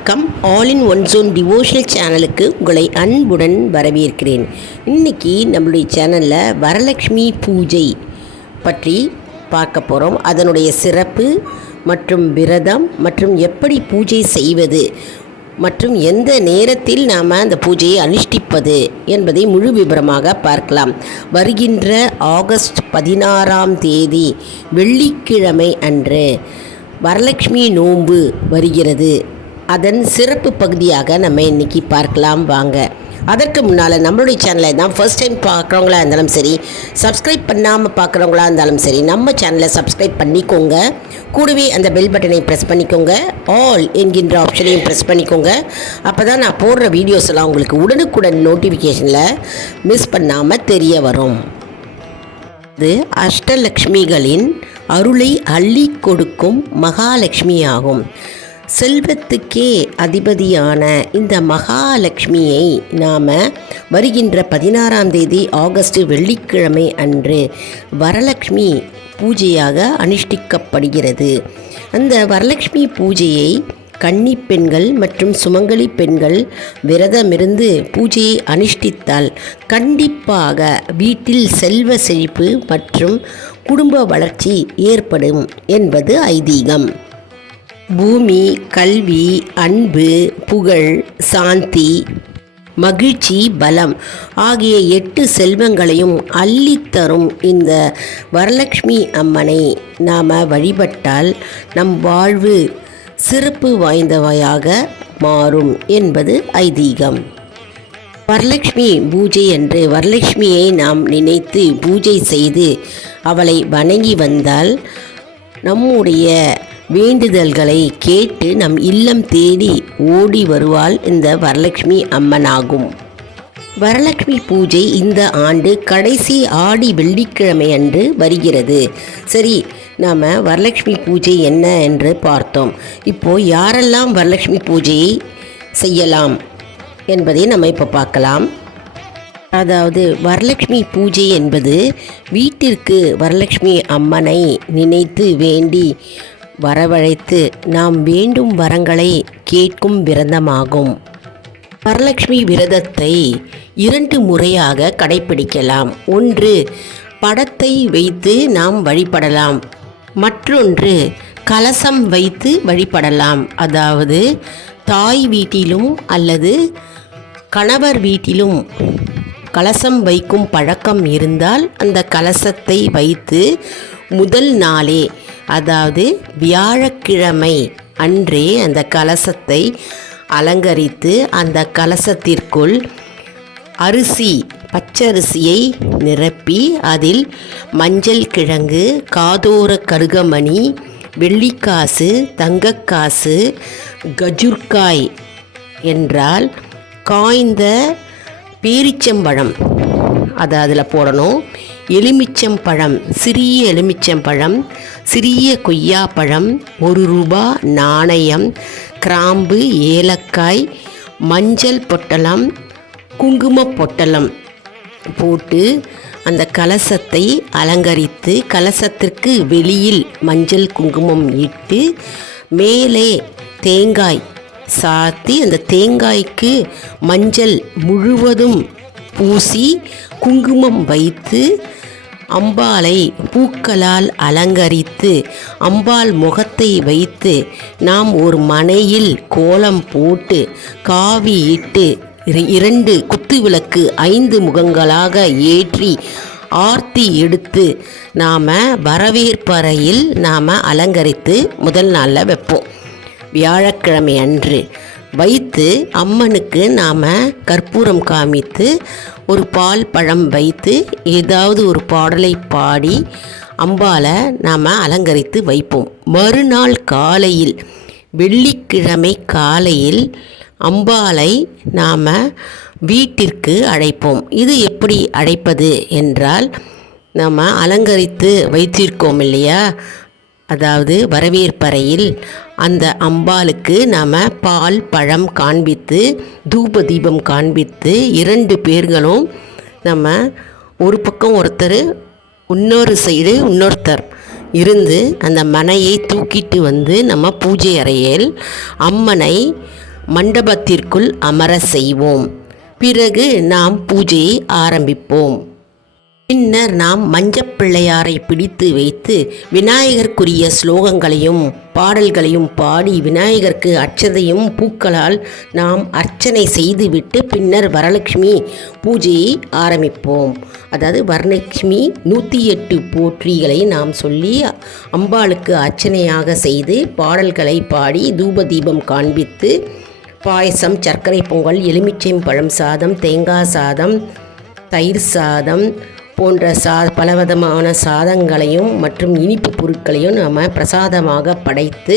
வணக்கம். All in one zone devotional சேனலுக்கு உங்களை அன்புடன் வரவேற்கிறேன். இன்றைக்கி நம்மளுடைய சேனலில் வரலட்சுமி பூஜை பற்றி பார்க்க போகிறோம். அதனுடைய சிறப்பு மற்றும் விரதம் மற்றும் எப்படி பூஜை செய்வது மற்றும் எந்த நேரத்தில் நாம் அந்த பூஜையை அனுஷ்டிப்பது என்பதை முழு விபரமாக பார்க்கலாம். வருகின்ற ஆகஸ்ட் 16ஆம் தேதி வெள்ளிக்கிழமை அன்று வரலட்சுமி நோன்பு வருகிறது. அதன் சிறப்பு பகுதியாக நம்ம இன்றைக்கி பார்க்கலாம் வாங்க. அதற்கு முன்னால் நம்மளுடைய சேனலை தான் ஃபர்ஸ்ட் டைம் பார்க்குறவங்களா இருந்தாலும் சரி, சப்ஸ்கிரைப் பண்ணாமல் பார்க்குறவங்களா இருந்தாலும் சரி, நம்ம சேனலை சப்ஸ்கிரைப் பண்ணிக்கோங்க. கூடவே அந்த பெல் பட்டனை ப்ரெஸ் பண்ணிக்கோங்க. ஆல் என்கின்ற ஆப்ஷனையும் ப்ரெஸ் பண்ணிக்கோங்க. அப்போ தான் நான் போடுற வீடியோஸ் எல்லாம் உங்களுக்கு உடனுக்குடன் நோட்டிஃபிகேஷனில் மிஸ் பண்ணாமல் தெரிய வரும். இது அஷ்டலக்ஷ்மிகளின் அருளை அள்ளி கொடுக்கும் மகாலட்சுமி ஆகும். செல்வத்துக்கே அதிபதியான இந்த மகாலட்சுமியை நாம் வருகின்ற 16ஆம் தேதி ஆகஸ்ட் வெள்ளிக்கிழமை அன்று வரலட்சுமி பூஜையாக அனுஷ்டிக்கப்படுகிறது. அந்த வரலட்சுமி பூஜையை கன்னி பெண்கள் மற்றும் சுமங்கலி பெண்கள் விரதமிருந்து பூஜையை அனுஷ்டித்தால் கண்டிப்பாக வீட்டில் செல்வ செழிப்பு மற்றும் குடும்ப வளர்ச்சி ஏற்படும் என்பது ஐதீகம். பூமி, கல்வி, அன்பு, புகழ், சாந்தி, மகிழ்ச்சி, பலம் ஆகிய 8 செல்வங்களையும் அள்ளித்தரும் இந்த வரலட்சுமி அம்மனை நாம் வழிபட்டால் நம் வாழ்வு சிறப்பு வாய்ந்தவையாக மாறும் என்பது ஐதீகம். வரலட்சுமி பூஜை என்று வரலட்சுமியை நாம் நினைத்து பூஜை செய்து அவளை வணங்கி வந்தால் நம்முடைய வேண்டுதல்களை கேட்டு நம் இல்லம் தேடி ஓடி வருவாள் இந்த வரலட்சுமி அம்மனாகும். வரலட்சுமி பூஜை இந்த ஆண்டு கடைசி ஆடி வெள்ளிக்கிழமை அன்று வருகிறது. சரி, நாம் வரலட்சுமி பூஜை என்ன என்று பார்த்தோம். இப்போது யாரெல்லாம் வரலட்சுமி பூஜையை செய்யலாம் என்பதை நம்ம இப்போ பார்க்கலாம். அதாவது வரலட்சுமி பூஜை என்பது வீட்டிற்கு வரலட்சுமி அம்மனை நினைத்து வேண்டி வரவழைத்து நாம் வேண்டும் வரங்களை கேட்கும் விரதமாகும். வரலட்சுமி விரதத்தை 2 முறையாக கடைப்பிடிக்கலாம். ஒன்று, படத்தை வைத்து நாம் வழிபடலாம். மற்றொன்று, கலசம் வைத்து வழிபடலாம். அதாவது தாய் வீட்டிலும் அல்லது கணவர் வீட்டிலும் கலசம் வைக்கும் பழக்கம் இருந்தால் அந்த கலசத்தை வைத்து முதல் நாளே, அதாவது வியாழக்கிழமை அன்றே அந்த கலசத்தை அலங்கரித்து அந்த கலசத்திற்குள் அரிசி, பச்சரிசியை நிரப்பி அதில் மஞ்சள் கிழங்கு, காதோர கருகமணி, வெள்ளிக்காசு, தங்கக்காசு, கஜுர்காய் என்றால் காய்ந்த பேரிச்சம்பழம் அதை அதில் போடணும். எலுமிச்சம்பழம், சிறிய எலுமிச்சம்பழம், சிறிய கொய்யாப்பழம், 1 ரூபா நாணயம், கிராம்பு, ஏலக்காய், மஞ்சள் பொட்டலம், குங்கும பொட்டலம் போட்டு அந்த கலசத்தை அலங்கரித்து கலசத்திற்கு வெளியில் மஞ்சள் குங்குமம் இட்டு மேலே தேங்காய் சாத்தி அந்த தேங்காய்க்கு மஞ்சள் முழுவதும் பூசி குங்குமம் வைத்து அம்பாளை பூக்களால் அலங்கரித்து அம்பாள் முகத்தை வைத்து நாம் ஒரு மனையில் கோலம் போட்டு காவி இட்டு 2 குத்து விளக்கு 5 முகங்களாக ஏற்றி ஆர்த்தி எடுத்து நாம் வரவேற்பறையில் நாம் அலங்கரித்து முதல் நாளில் வைப்போம். வியாழக்கிழமை அன்று வைத்து அம்மனுக்கு நாம் கற்பூரம் காமித்து ஒரு பால் பழம் வைத்து ஏதாவது ஒரு பாடலை பாடி அம்பாளை நாம் அலங்கரித்து வைப்போம். மறுநாள் காலையில், வெள்ளிக்கிழமை காலையில் அம்பாளை நாம் வீட்டிற்கு அழைப்போம். இது எப்படி அழைப்பது என்றால், நாம் அலங்கரித்து வைத்திருக்கோம் இல்லையா, அதாவது வரவேற்பறையில் அந்த அம்பாளுக்கு நாம் பால் பழம் காண்பித்து தூப தீபம் காண்பித்து 2 பேர்களும் நம்ம ஒரு பக்கம் ஒருத்தர் இன்னொரு சைடு இன்னொருத்தர் இருந்து அந்த மனையை தூக்கிட்டு வந்து நம்ம பூஜை அறையில் அம்மனை மண்டபத்திற்குள் அமர செய்வோம். பிறகு நாம் பூஜையை ஆரம்பிப்போம். பின்னர் நாம் மஞ்சப்பிள்ளையாரை பிடித்து வைத்து விநாயகருக்குரிய ஸ்லோகங்களையும் பாடல்களையும் பாடி விநாயகருக்கு அட்சதையும் பூக்களால் நாம் அர்ச்சனை செய்துவிட்டு பின்னர் வரலட்சுமி பூஜையை ஆரம்பிப்போம். அதாவது வரலட்சுமி 108 போற்றிகளை நாம் சொல்லி அம்பாளுக்கு அர்ச்சனையாக செய்து பாடல்களை பாடி தூப தீபம் காண்பித்து பாயசம், சர்க்கரை பொங்கல், எலுமிச்சை பழம் சாதம், தேங்காய் சாதம், தயிர் சாதம் போன்ற பலவிதமான சாதங்களையும் மற்றும் இனிப்பு பொருட்களையும் நாம் பிரசாதமாக படைத்து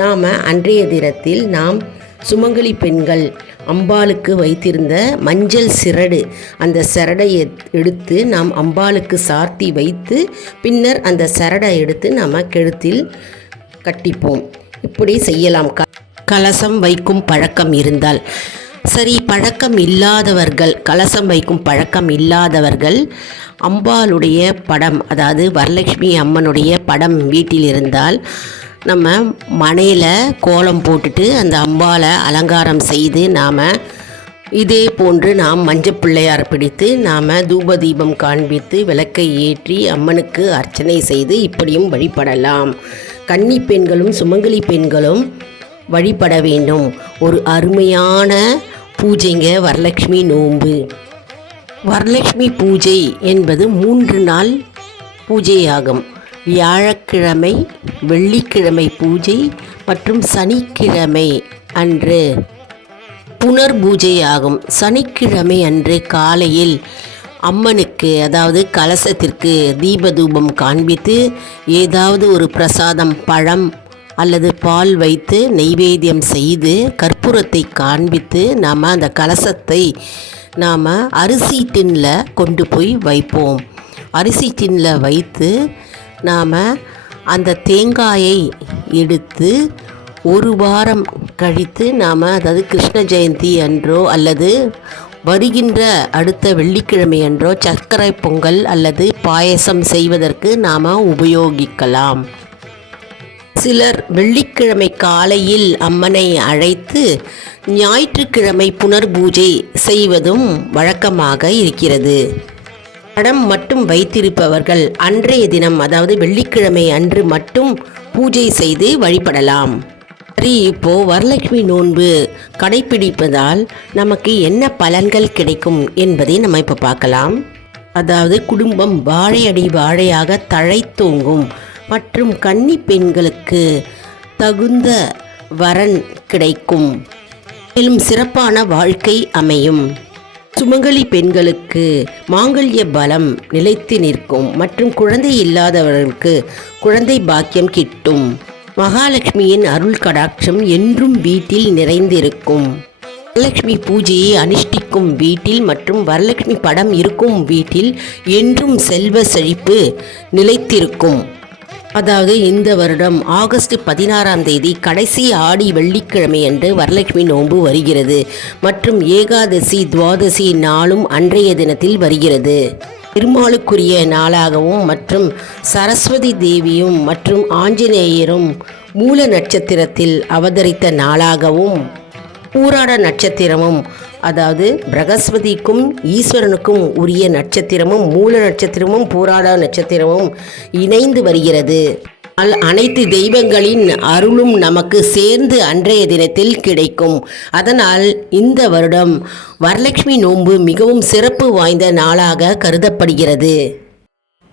நாம் அன்றைய தினத்தில் நாம் சுமங்கலி பெண்கள் அம்பாளுக்கு வைத்திருந்த மஞ்சள் சிரடு, அந்த சரடை எடுத்து நாம் அம்பாளுக்கு சார்த்தி வைத்து பின்னர் அந்த சரடை எடுத்து நாம் கழுத்தில் கட்டிப்போம். இப்படி செய்யலாம். கலசம் வைக்கும் பழக்கம் இருந்தால் சரி. பழக்கம் இல்லாதவர்கள், கலசம் வைக்கும் பழக்கம் இல்லாதவர்கள் அம்பாளுடைய படம், அதாவது வரலட்சுமி அம்மனுடைய படம் வீட்டில் இருந்தால் நம்ம மனையில் கோலம் போட்டுட்டு அந்த அம்பாளை அலங்காரம் செய்து நாம் இதே போன்று நாம் மஞ்சப்பிள்ளையார் பிடித்து நாம் தூப தீபம் காண்பித்து விளக்கை ஏற்றி அம்மனுக்கு அர்ச்சனை செய்து இப்படியும் வழிபடலாம். கன்னி பெண்களும் சுமங்கலி பெண்களும் வழிபட வேண்டும். ஒரு அருமையான பூஜைங்க வரலட்சுமி நோன்பு. வரலட்சுமி பூஜை என்பது 3 நாள் பூஜையாகும். வியாழக்கிழமை, வெள்ளிக்கிழமை பூஜை மற்றும் சனிக்கிழமை அன்று புனர் பூஜை ஆகும். சனிக்கிழமை அன்று காலையில் அம்மனுக்கு, அதாவது கலசத்திற்கு தீபதூபம் காண்பித்து ஏதாவது ஒரு பிரசாதம், பழம் அல்லது பால் வைத்து நெய்வேத்தியம் செய்து கற்பூரத்தை காண்பித்து நாம் அந்த கலசத்தை நாம் அரிசி டின்னில் கொண்டு போய் வைப்போம். அரிசி டின்னில் வைத்து நாம் அந்த தேங்காயை எடுத்து 1 வாரம் கழித்து நாம், அதாவது கிருஷ்ண ஜெயந்தி அன்றோ அல்லது வருகின்ற அடுத்த வெள்ளிக்கிழமை அன்றோ சர்க்கரை பொங்கல் அல்லது பாயசம் செய்வதற்கு நாம் உபயோகிக்கலாம். சிலர் வெள்ளிக்கிழமை காலையில் அம்மனை அழைத்து ஞாயிற்றுக்கிழமை புனர் பூஜை செய்வதும் வழக்கமாக இருக்கிறது. படம் மட்டும் வைத்திருப்பவர்கள் அன்றைய தினம், அதாவது வெள்ளிக்கிழமை அன்று மட்டும் பூஜை செய்து வழிபடலாம். சரி, இப்போது வரலட்சுமி நோன்பு கடைப்பிடிப்பதால் நமக்கு என்ன பலன்கள் கிடைக்கும் என்பதை நம்ம இப்போ பார்க்கலாம். அதாவது குடும்பம் வாழையடி வாழையாக தழைத்தோங்கும் மற்றும் கன்னி பெண்களுக்கு தகுந்த வரன் கிடைக்கும். மேலும் சிறப்பான வாழ்க்கை அமையும். சுமங்கலி பெண்களுக்கு மாங்கல்ய பலம் நிலைத்து நிற்கும் மற்றும் குழந்தை இல்லாதவர்களுக்கு குழந்தை பாக்கியம் கிட்டும். மகாலட்சுமியின் அருள் கடாட்சம் என்றும் வீட்டில் நிறைந்திருக்கும். வரலட்சுமி பூஜையை அனுஷ்டிக்கும் வீட்டில் மற்றும் வரலட்சுமி படம் இருக்கும் வீட்டில் என்றும் செல்வ செழிப்பு நிலைத்திருக்கும். அதாவது இந்த வருடம் ஆகஸ்ட் 16ஆம் தேதி கடைசி ஆடி வெள்ளிக்கிழமை அன்று வரலட்சுமி நோன்பு வருகிறது மற்றும் ஏகாதசி, துவாதசி நாளும் அன்றைய தினத்தில் வருகிறது. திருமாலுக்குரிய நாளாகவும் மற்றும் சரஸ்வதி தேவியும் மற்றும் ஆஞ்சநேயரும் மூல நட்சத்திரத்தில் அவதரித்த நாளாகவும் பூராட நட்சத்திரமும், அதாவது பிரகஸ்பதிக்கும் ஈஸ்வரனுக்கும் உரிய நட்சத்திரமும் மூல நட்சத்திரமும் பூராட நட்சத்திரமும் இணைந்து வருகிறது. அனைத்து தெய்வங்களின் அருளும் நமக்கு சேர்ந்து அன்றைய தினத்தில் கிடைக்கும். அதனால் இந்த வருடம் வரலட்சுமி நோன்பு மிகவும் சிறப்பு வாய்ந்த நாளாக கருதப்படுகிறது.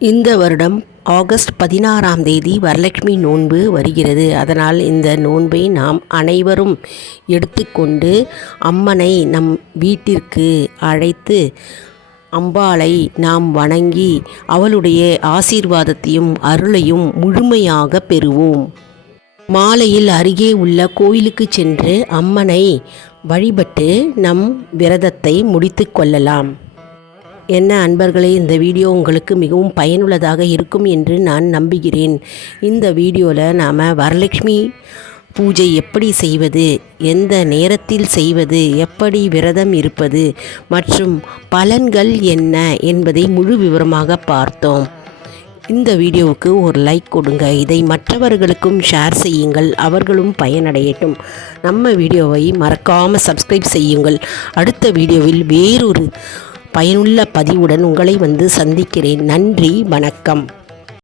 இந்த வருடம் ஆகஸ்ட் 16ஆம் தேதி வரலட்சுமி நோன்பு வருகிறது. அதனால் இந்த நோன்பை நாம் அனைவரும் எடுத்துக்கொண்டு அம்மனை நம் வீட்டிற்கு அழைத்து அம்பாளை நாம் வணங்கி அவளுடைய ஆசீர்வாதத்தையும் அருளையும் முழுமையாக பெறுவோம். மாலையில் அருகே உள்ள கோயிலுக்கு சென்று அம்மனை வழிபட்டு நம் விரதத்தை முடித்து கொள்ளலாம். என்ன அன்பர்களே, இந்த வீடியோ உங்களுக்கு மிகவும் பயனுள்ளதாக இருக்கும் என்று நான் நம்புகிறேன். இந்த வீடியோவில் நாம் வரலட்சுமி பூஜை எப்படி செய்வது, எந்த நேரத்தில் செய்வது, எப்படி விரதம் இருப்பது மற்றும் பலன்கள் என்ன என்பதை முழு விவரமாக பார்த்தோம். இந்த வீடியோவுக்கு ஒரு லைக் கொடுங்க. இதை மற்றவர்களுக்கும் ஷேர் செய்யுங்கள், அவர்களும் பயனடையட்டும். நம்ம வீடியோவை மறக்காமல் சப்ஸ்கிரைப் செய்யுங்கள். அடுத்த வீடியோவில் வேறொரு பயனுள்ள பதிவுடன் உங்களை வந்து சந்திக்கிறேன். நன்றி, வணக்கம்.